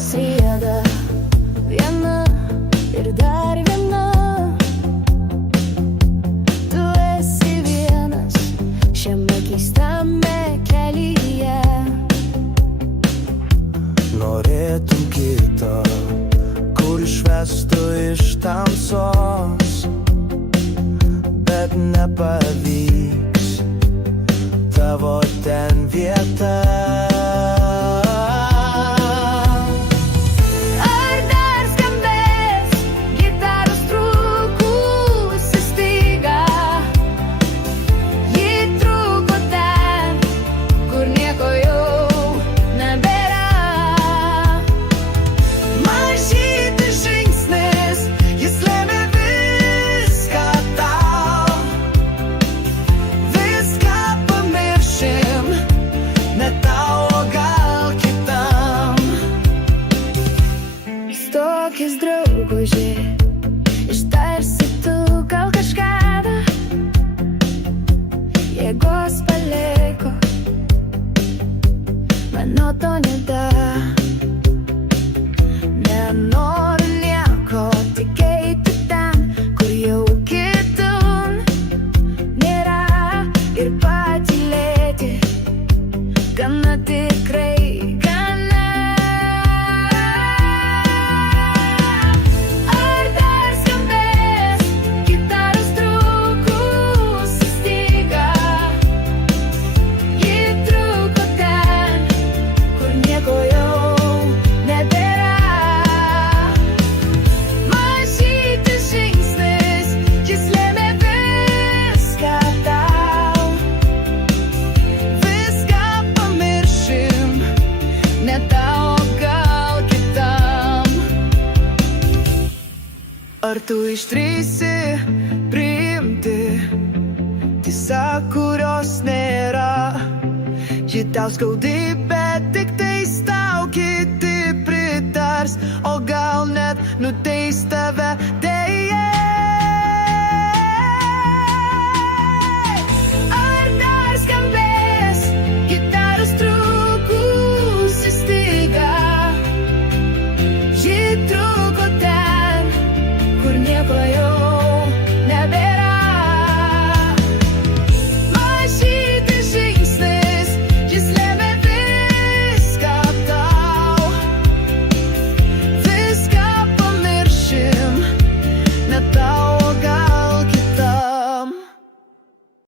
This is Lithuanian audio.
rankos rieda viena ir dar viena. Tu esi vienas šiame keistame kelyje. Norėtum kito, kur išvestų iš tamsos, bet nepavyks tavo ten vieta. Ar dar skambės gitaros trūkusi styga? Ji trūko ten, kur nieko jau nebėra. Mažytis žingsnis, jis lėmė viską tau. Viską pamiršim, ne tau, o gal kitam. Stokis drauguži, ištarsi tu gal kažkada. Jėgos paliko, mano to neda. Nenoriu nieko, tik eiti ten, kur jau kitur nėra. Ir patylėti, gana tikrai gana. Ar dar skambės gitaros trūkusi styga? Ji trūko ten, kur nieko jau nebėra. Mažytis žingsnis, jis lėmė viską tau. Viską pamiršim, ne tau, gal kitam. Ar tu išdrįsi priimti tiesą, kurios nėra? Ji tau skaudi, bet tik tais tau kiti pritars, o gal net nuteis tave.